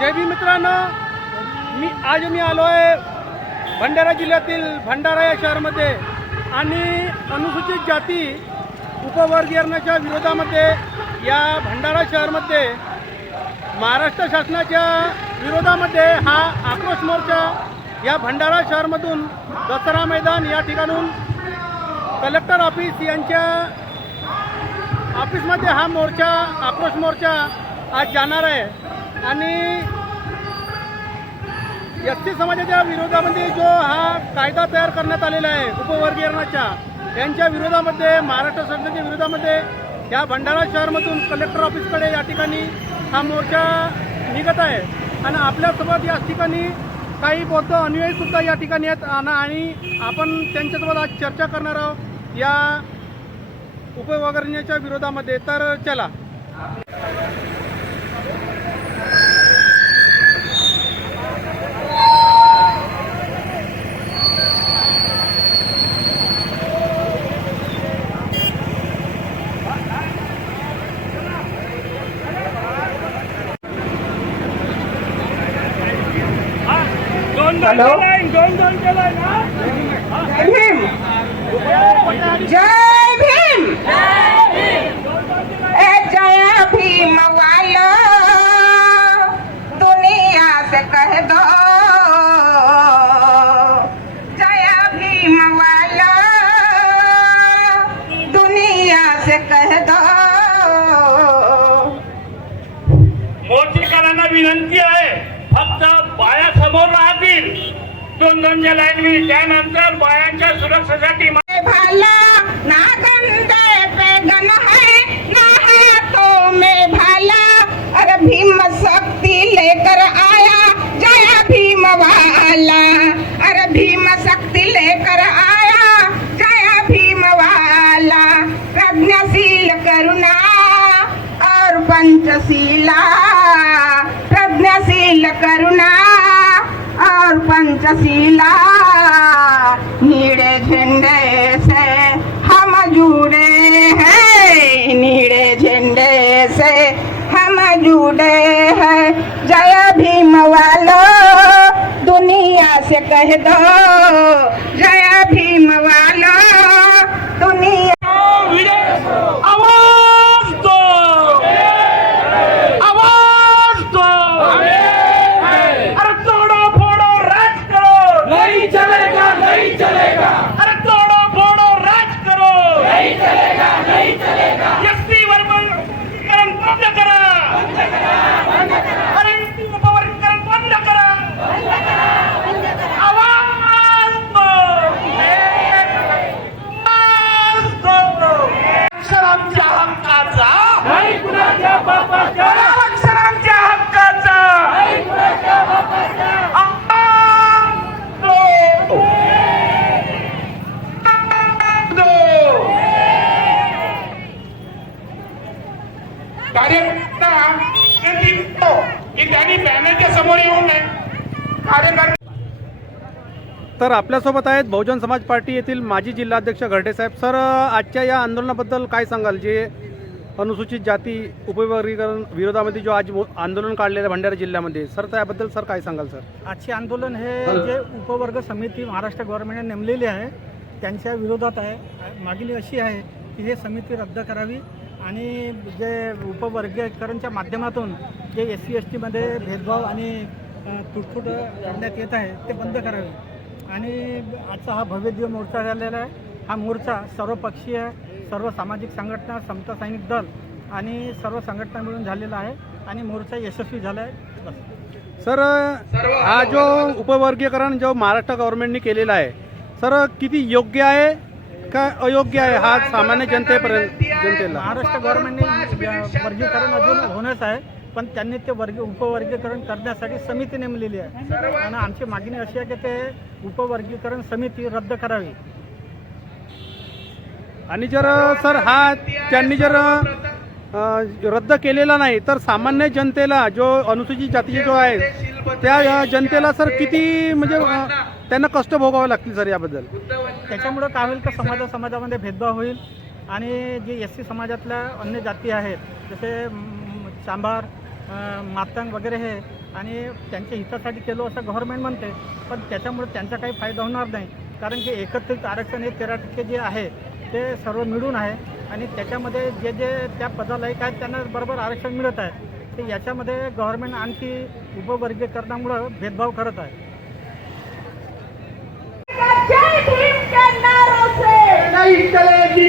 जय भीम मित्रांनो मी आज मी आलो आहे भंडारा जिल्ह्यातील भंडारा या शहरामध्ये. आणि अनुसूचित जाती उपवर्गीकरणाच्या विरोधामध्ये या भंडारा शहरामध्ये महाराष्ट्र शासनाच्या विरोधामध्ये हा आक्रोश मोर्चा या भंडारा शहरमधून दसरा मैदान या ठिकाणून कलेक्टर ऑफिस यांच्या ऑफिसमध्ये हा मोर्चा आक्रोश मोर्चा आज जाणार आहे. आणि एस टी समाजाच्या विरोधामध्ये जो हा कायदा तयार करण्यात आलेला आहे उपवर्गीकरणाच्या त्यांच्या विरोधामध्ये महाराष्ट्र शासनाच्या विरोधामध्ये या भंडारा शहरमधून कलेक्टर ऑफिसकडे या ठिकाणी हा मोर्चा निघत आहे. आणि आपल्यासोबत या ठिकाणी काही बौद्ध अनुयायीसुद्धा या ठिकाणी आहेत. आणि आणि आपण त्यांच्यासोबत आज चर्चा करणार आहोत या उपवर्गण्याच्या विरोधामध्ये. तर चला. हॅलो। जय भीम। जय भीम। ए जय भीम वालो दुनिया से कह दो। जय भीम वालो दुनिया से कह दो। मोर्चेकरांना विनंती आहे फक्त बाया समोर राहतील दोन दोनच्या लाईन त्यानंतर बायांच्या सुरक्षेसाठी भाला ना गंदे में भाला. अरे भीम शक्ति लेकर आया जय भीम वाला. अरे भीम शक्ति लेकर आया जय भीम वाला. प्रज्ञाशील करुणा और पंचशीला. प्रज्ञाशील करुणा पंचशीला नीड़े झंडे से हम जुड़े हैं। नीड़े झंडे से हम जुड़े हैं। जय भीम वालो, दुनिया से कह दो, जय भीम वालो। आपल्यासोबत आहेत बहुजन समाज पार्टी येथील माजी जिल्हाध्यक्ष घरटे साहेब. सर आजच्या या आंदोलनाबद्दल काय सांगाल? जे अनुसूचित जाती उपवर्गीकरण विरोधामध्ये जो आज आंदोलन काढलेलं आहे भंडारा जिल्ह्यामध्ये सर त्याबद्दल सर काय सांगाल सर? आजचे आंदोलन हे जे उपवर्ग समिती महाराष्ट्र गव्हर्नमेंटने नेमलेली आहे त्यांच्या विरोधात आहे. मागणी अशी आहे की हे समिती रद्द करावी आणि जे उपवर्गीकरणच्या माध्यमातून जे एस सी एस टीमध्ये भेदभाव आणि तुटफूट करण्यात येत आहे ते बंद करावे. आणि आजचा हा भव्य मोर्चा झालेला आहे. हा मोर्चा सर्वपक्षीय सर्व सामाजिक संघटना समता सैनिक दल आणि सर्व संघटना मिळून झालेला आहे आणि मोर्चा यशस्वी झाला आहे. सर हा जो उपवर्गीकरण जो महाराष्ट्र गव्हर्नमेंटने केलेला आहे सर किती योग्य आहे? का अयोग्य आहे हा सामान्य जनतेपर्यंत जनतेला? महाराष्ट्र गव्हर्नमेंटने वर्गीकरण अजून होणंच आहे. पण त्यांनी ते वर्ग उपवर्गीकरण करण्यासाठी समिती नेमलेली आहे. आणि आमची मागणी अशी आहे की ते उपवर्गीकरण समिती रद्द करावी. आणि जर सर हा त्यांनी जर रद्द केलेला नाही तर सामान्य जनतेला जो अनुसूचित जातीचे जो आहे त्या जनतेला सर किती म्हणजे त्यांना कष्ट भोगावे लागतील सर याबद्दल? त्याच्यामुळं काय होईल का समाजा समाजामध्ये भेदभाव होईल. आणि जे एस सी समाजातल्या अन्य जाती आहेत जसे चांभार अ, मातंग वगैरे हे आणि त्यांच्या हितासाठी केलो असं गव्हर्नमेंट म्हणते पण त्याच्यामुळे त्यांचा काही फायदा होणार नाही. कारण की एकत्रित आरक्षण हे तेरा टक्के जे आहे ते सर्व मिळून आहे. आणि त्याच्यामध्ये जे जे त्या पदालायक आहेत त्यांना बरोबर आरक्षण मिळत आहे. तर याच्यामध्ये गव्हर्नमेंट आणखी उपवर्गीकरणामुळं भेदभाव करत आहे. जय भीम के नारों से नहीं चलेगी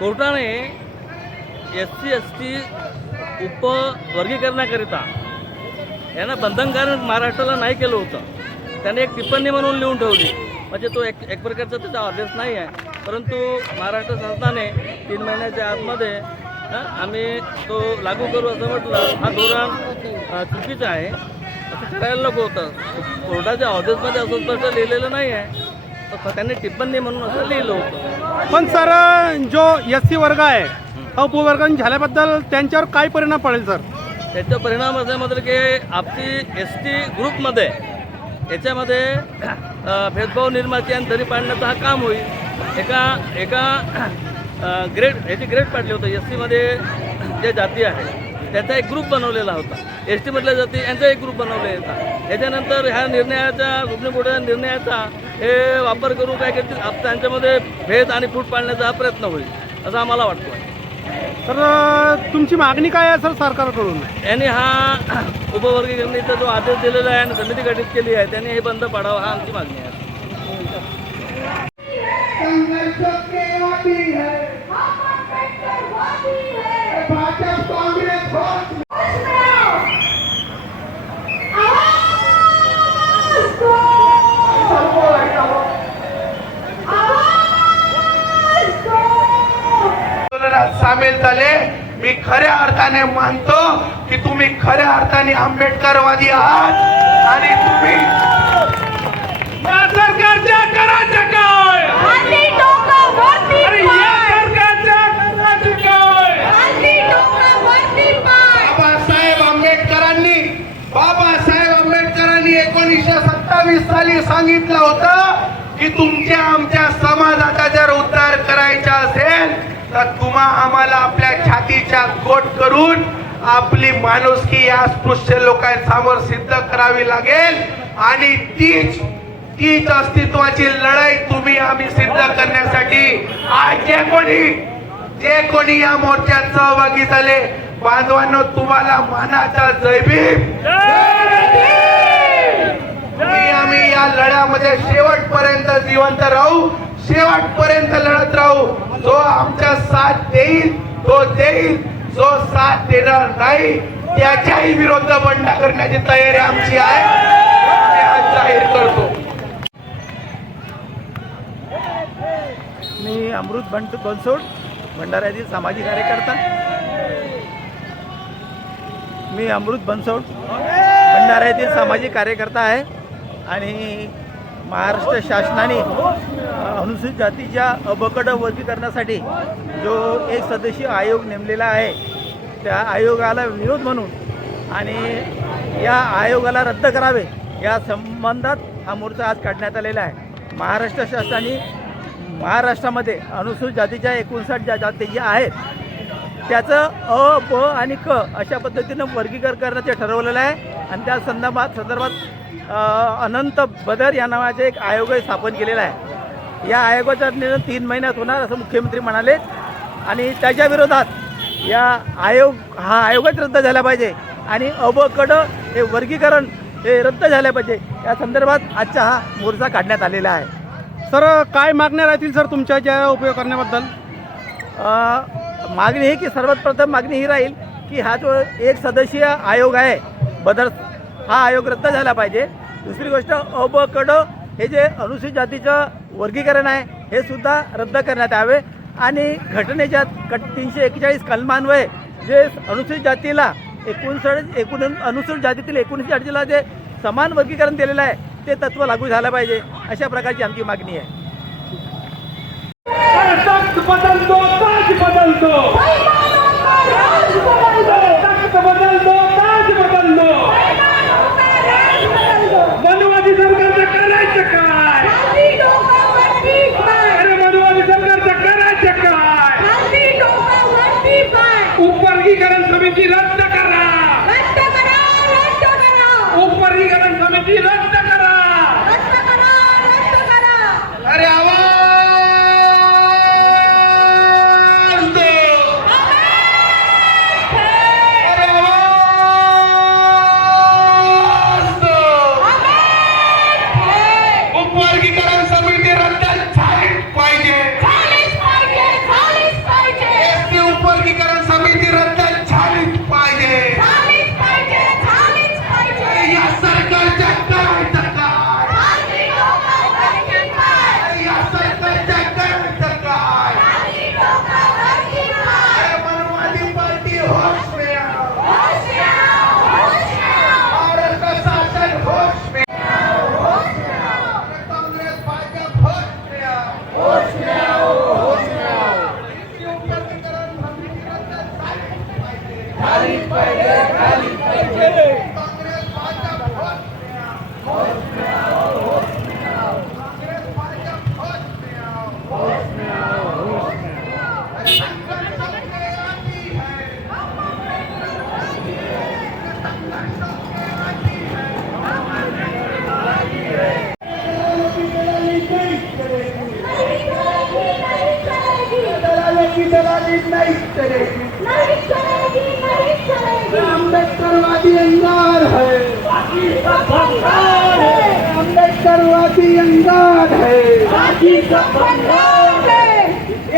कोर्टाने एस सी एस टी उपवर्गीकरणाकरिता यांना बंधनकारक महाराष्ट्राला नाही केलं होतं. त्याने एक टिप्पणी म्हणून लिहून ठेवली. म्हणजे तो एक एक प्रकारचा त्याचा आदेश नाही आहे. परंतु महाराष्ट्र शासनाने तीन महिन्याच्या आतमध्ये आम्ही तो लागू करू असं म्हटलं. हा धोरण चुकीचं आहे. असं करायला नको होतं. कोर्टाच्या आदेशमध्ये असं स्पष्ट लिहिलेलं नाही आहे. तर त्यांनी टिप्पणी म्हणून असं लिहिलं होतं. पण सर जो एस सी वर्ग आहे उपवर्गन झाल्याबद्दल त्यांच्यावर काय परिणाम पडेल सर? त्याचा परिणाम असा मात्र की आपली एस टी ग्रुपमध्ये याच्यामध्ये भेदभाव निर्माती आणि दरी पाडण्याचं हा काम होईल. एका एका ग्रेड याची ग्रेड पाडली होतं. एस टीमध्ये जे जाती आहे त्याचा एक ग्रुप बनवलेला होता. एस टीमधल्या जाती यांचा एक ग्रुप बनवलेला होता. याच्यानंतर ह्या निर्णयाचा सुप्रीम कोर्टाच्या निर्णयाचा हे वापर करून काय करतील? आप त्यांच्यामध्ये भेद आणि फूट पाडण्याचा प्रयत्न होईल असं आम्हाला वाटतं. तर तुमची मागणी काय आहे सर सरकारकडून? यांनी हा उपवर्गीकरणीचा जो आदेश दिलेला आहे आणि समिती गठीत केली आहे त्यांनी हे बंद पाडावं हा आमची मागणी आहे संघर्षों के आदि है हम आंबेडकरवादी है भाजपा कांग्रेस होश में होश में आओ आवाज दो आवाज दो आंदोलनात सामील झाले. मी खऱ्या अर्थाने मानतो की तुम्ही खऱ्या अर्थाने आंबेडकरवादी आहात आणि तुम्ही या सरकारच्या करायचं काय खाली डोकं वरती पाय सरकारच्या करायचं काय खाली डोकं वरती पाय बाबासाहेब आंबेडकरांनी बाबासाहेब आंबेडकरांनी एकोणीसशे सत्तावीस साली सांगितलं होतं की तुमच्या आमच्या समाजाचा जर उद्धार करायचा असेल तर तुम्हा आम्हाला आपल्या छातीच्या गोट करून आपली माणुसकी या स्पृश्य लोकांसमोर सिद्ध करावी लागेल. आणि तीच तीच अस्तित्वाची लढाई तुम्ही आम्ही सिद्ध करण्यासाठी आज जे कोणी जे कोणी या मोर्चात सहभागी झाले बांधवांनो तुम्हाला मानाचा जयभीम तुम्ही आम्ही या लढ्यामध्ये शेवटपर्यंत जिवंत राहू शेवटपर्यंत लढत राहू. जो आमच्या साथ देईल तो देईल. जो साथ देणार नाही त्याच्याही विरुद्ध बंड करण्याची तयारी आमची आहे. आज जाहीर करतो. मी अमृत बंट बनसोड भंडारा सामाजिक कार्यकर्ता. मी अमृत बनसोड भंडारा सामाजिक कार्यकर्ता आहे. आणि महाराष्ट्र शासनाने अनुसूचित जातीच्या अबकड वर्गीकरणासाठी जो एक सदस्यीय आयोग नेमलेला आहे त्या आयोगाला विरोध म्हणून आणि या आयोगाला रद्द करावे या संबंधात हा मोर्चा आज काढण्यात आलेला आहे. महाराष्ट्र शासनाने महाराष्ट्रामध्ये अनुसूचित जातीच्या एकोणसाठ ज्या जाती ज्या आहेत त्याचं अ ब आणि क अशा पद्धतीनं वर्गीकरण करण्याचे ठरवलेलं आहे. आणि त्या संदर्भात संदर्भात अनंत बदर या नावाचा एक आयोग स्थापन केलेला आहे. या आयोगाचा निर्णय तीन महिन्यात होणार असं मुख्यमंत्री म्हणाले. आणि त्याच्या विरोधात या आयोग हा आयोगच रद्द झाला पाहिजे. आणि अ ब क ड हे वर्गीकरण हे रद्द झालं पाहिजे. या संदर्भात आजचा हा मोर्चा काढण्यात आलेला आहे. सर काय मागण्या राहतील सर तुमच्या ज्या उपयोग करण्याबद्दल? मागणी ही की सर्वात प्रथम मागणी ही राहील की हा जो एक सदस्यीय आयोग आहे बदर हा आयोग रद्द झाला पाहिजे. दुसरी गोष्ट अ ब क ड हे जे अनुसूचित जातीचं वर्गीकरण आहे हे सुद्धा रद्द करण्यात यावे. आणि घटनेच्या कट तीनशे एक्केचाळीस कलमान्वये जे अनुसूचित जातीला एकोणसाठ एकूण अनुसूचित जातीतील एकोणीसशे जातीला जे समान वर्गीकरण दिलेलं आहे ते तत्व लागू झालं पाहिजे अशा प्रकारची आमची मागणी आहे अरे तख्त बदल दो ताज बदल दो बेईमानों का राज बदल दो तख्त बदल दो ताज बदल दो बेईमानों का राज बदल दो मनुवादी सरकारचं करायचं काय खाली डोका वरती पाय अरे मनुवादी सरकारचं करायचं काय खाली डोका वरती पाय उपवर्गीकरण की नहीं चलेगी नहीं चलेगी नहीं चलेगी अम्बेडकरवादी अंगार है अम्बेडकरवादी अंगार है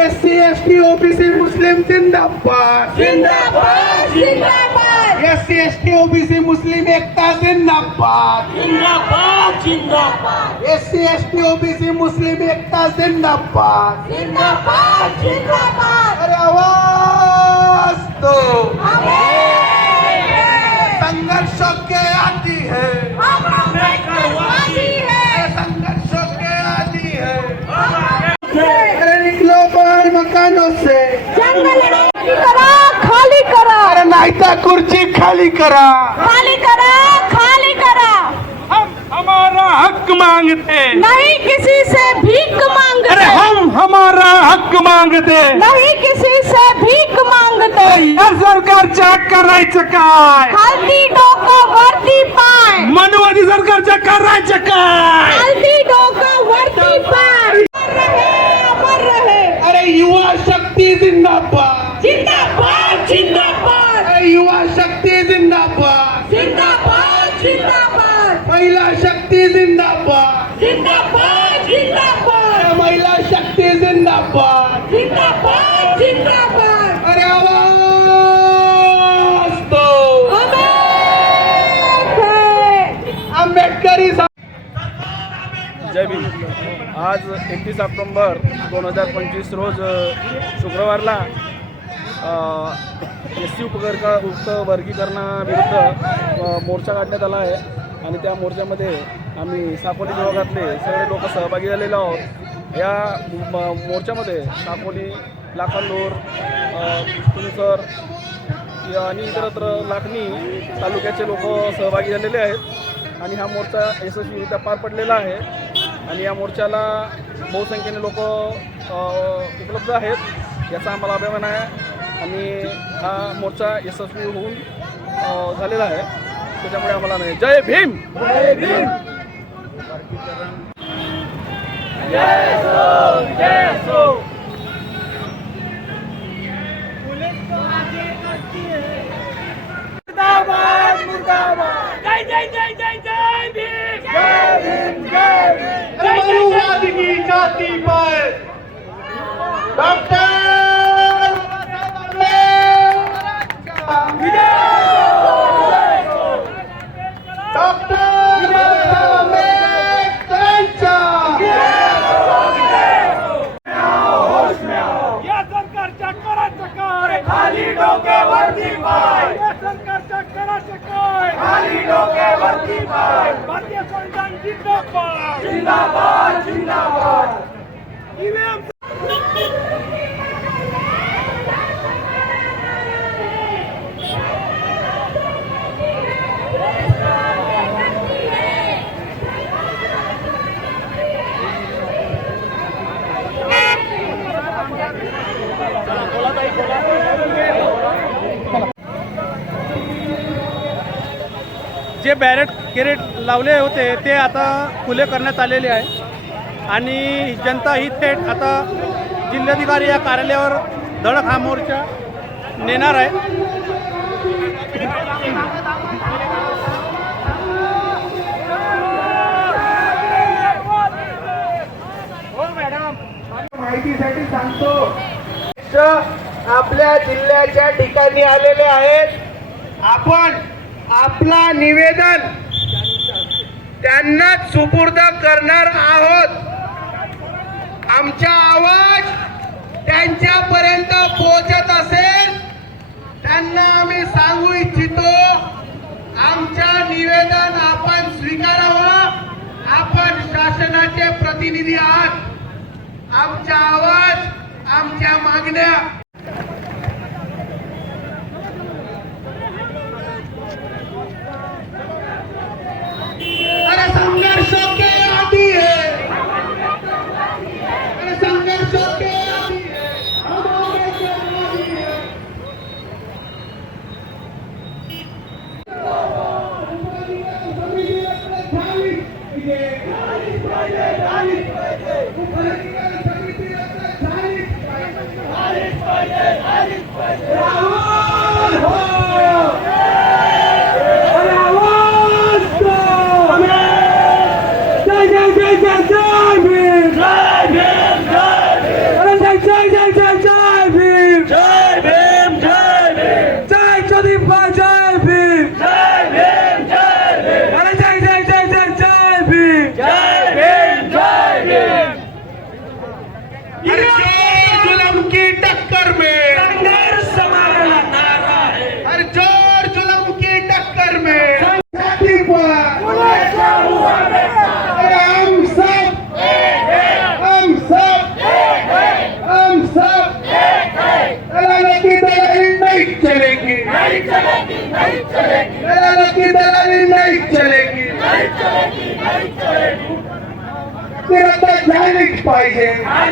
S C S T OBC मुस्लिम जिंदाबाद जिंदाबाद जिंदाबाद S C S T OBC मुस्लिम एकता जिंदाबाद। जिंदाबाद जिंदाबाद S C S T OBC मुस्लिम एकता जिंदाबाद जिंदाबाद जिंदाबाद। आवाज़ दो संघर्षों के आती है। संघर्षों के आती है। निकलो बाहर मकानों से। खाली करा खाली करा। अरे नाहीता खुर्ची खाली करा। खाली करा खाली करा। हम हमारा हक मांगते। नहीं किसी से भीख मांगते। अरे हम हमारा हक मांगते। नहीं किसी से भीक मांगते या सरकारच्या करायचं काय? हल्दी डोकं वरती पाय. मनवादी सरकारच्या करायचं काय हल्दी डोकं वरती पाय अमर रहे अमर रहे अरे युवा शक्ती जिंदाबाद जिंदाबाद जिंदाबाद अरे युवा शक्ती जिंदाबाद जिंदाबाद जिंदाबाद महिला शक्ती जिंदाबाद जिंदाबाद जिंदाबाद अरे महिला शक्ती जिंदाबाद जिंदाबाद जिंदाबाद अरे आवाज दो अमेरिका आंबेडकरी जय भीम आज एकतीस ऑक्टोंबर दोन हजार पंचवीस रोज शुक्रवारला एस सी उपकरका उक्त वर्गीकरणाविरुद्ध मोर्चा काढण्यात आला आहे. आणि त्या मोर्चामध्ये आम्ही साकोली विभागातले सगळे लोक सहभागी झालेले आहोत. या म- मोर्चामध्ये साकोली लाखांदूर तुमसर आणि इतरत्र लाखणी तालुक्याचे लोक सहभागी झालेले आहेत. आणि हा मोर्चा यशस्वीरित्या पार पडलेला आहे. आणि या मोर्चाला बहुसंख्येने लोक उपलब्ध आहेत याचा आम्हाला अभिमान आहे. आणि हा मोर्चा यशस्वी होऊन झालेला आहे. त्याच्यामुळे आम्हाला नाही. जय भीम! जय भीम! जय जय जय जय जय भीम मनुवाद की जाति पर डॉक्टर या सरकारच्या कराचं काय खाली डोक्यावरती पाय या सरकारच्या कराचं काय खाली डोक्यावरती पाय भारतीय संविधान जिंदाबाद जिंदाबाद जिंदाबाद ईव्हीएम जे बॅरेट गेरेट लावले होते ते आता खुले करण्यात आलेले आहे. आणि जनता ही थेट आता जिल्हाधिकारी या कार्यालयावर धडक हा मोर्चा नेणार आहे. माहितीसाठी सांगतो आपल्या जिल्ह्याच्या ठिकाणी आलेले आहेत. आपण आपला निवेदन त्यांना सुपूर्द करणार आहोत. आमचा आवाज त्यांच्यापर्यंत पोहोचत असेल त्यांना आम्ही सांगू इच्छितो आमच्या निवेदन आपण स्वीकारावं आपण शासनाचे प्रतिनिधी आहात. आमचा आवाज आमच्या मागण्या अरे संघर्षों के आदि है अरे संघर्षों के आदि है हम आगे के आदि है जुलम की टक्कर में संघर्ष हमारा नारा है हर जोर जुलम की टक्कर में छाती पर अरे हम सब हम सब हम सब दलालों की दलाली नहीं चलेगी दलालों की दलाली नहीं चलेगी तेरा तिरंगा झालीच पाहिजे.